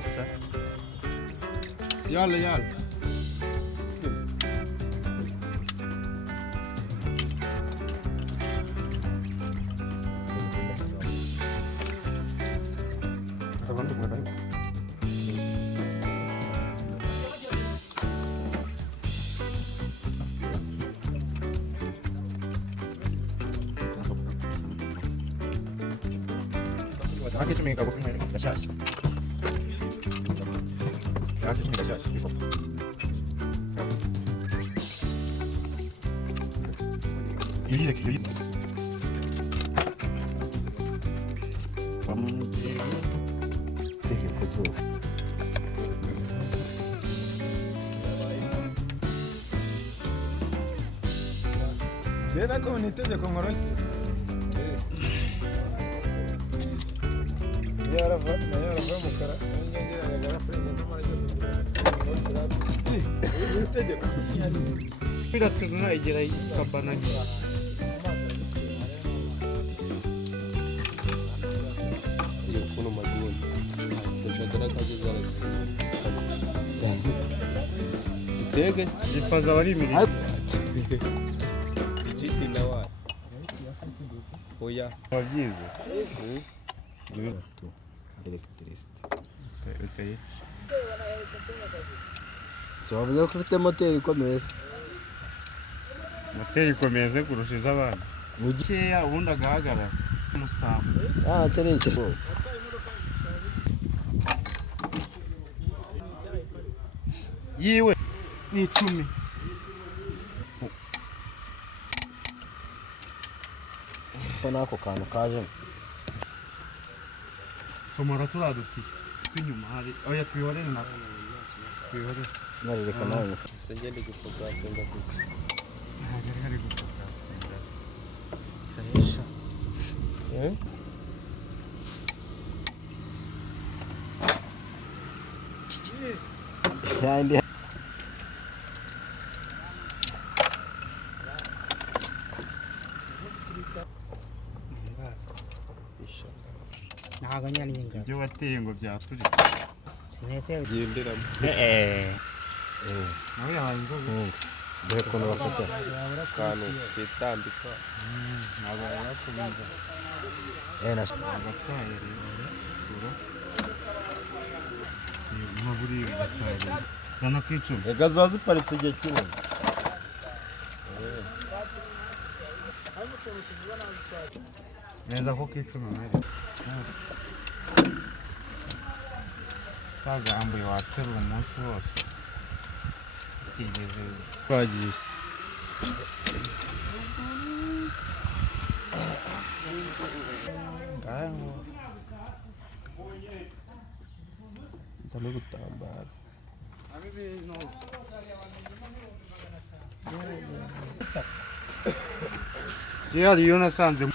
gisa. Yalla. Anche se mi cago prima di lasciarsi. Anche se mi lasciarsi, tipo. Io gli così. Era come un'intesa con Moretti. Yara vamos cara. Fidat kızına egereyi kabana gir. Telefonu magul. Teşekkür ederim. Tegas. Bir fazla var mı? Ciddi ne var? Oya. Aviso. Electricity. Uteye. Si wavuze ko ufite moteri ikomeye. Moteri ikomeye kurusha iz'abana. Mu gikeya ubundi agahagarara. Umusambo. Cyane iki. Yiwe ni 10. Spana ako kantu kaje. Somora turaduti. Inyuma hari oya twihorere nako. Twihorere. Narereka nawe. Sengende gufocus ngakuki. Hari gufocus. Karesha. Yandi. Naganya ninga. Ibyo wateye ngo byaturi. Sinese Genderamo. Nawe yabanza Dore ko bafata. Kanu bitambika. nabo yakubanza. Na Agataye rero. Ni maburi gataye. Zana kicumi. Ega zaziparitse igihe kimwe. Neza ko kicumi mere. Tagambuye waterura umunsi wose. Utigeze twagiye. ngaho. Ndano gutambara. Yari yo nasanze